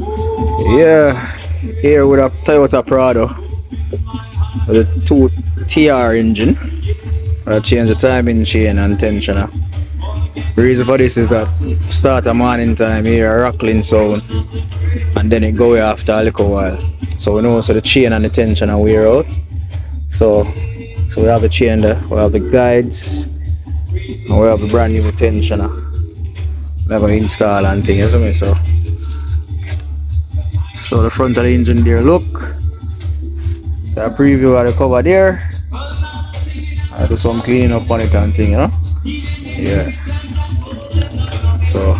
Yeah, here with a Toyota Prado with a 2TR engine. I change the timing chain and tensioner. The reason for this is that start a morning time here a rattling sound and then it go away after a little while. So we know so the chain and the tensioner wear out. So we have the chain there, we have the guides, and we have the brand new tensioner. Never install and thing, isn't it? So the front of the engine there look. So a preview of the cover there. I do some cleaning up on it and thing, you know? Yeah. So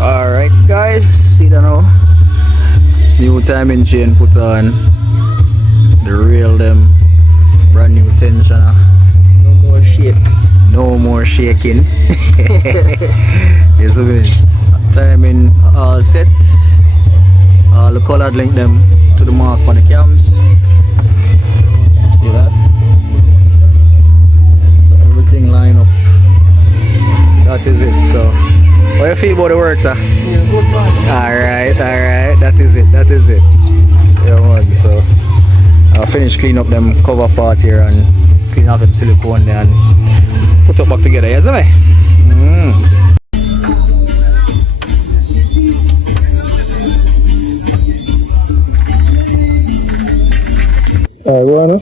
alright guys, see that now. New timing chain put on. The rail them. Brand new tensioner. No more shit. No more shaking. Yes, okay. Timing all set. All the colored link them to the mark on the cams. See that? So everything line up. That is it. So how you feel about the work, sir? Yeah, good man. Alright. That is it. Yeah man, so I'll finish clean up them cover part here and clean out them silicone there and put it back together, yes me? You wanna?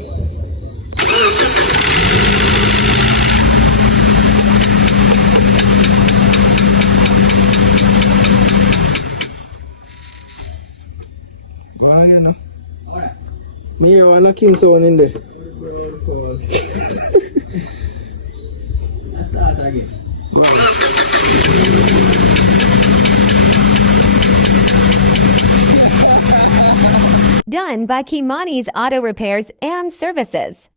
You know. Me hear one knocking sound in there. Let's start again. Done by Kimani's Auto Repairs and Services.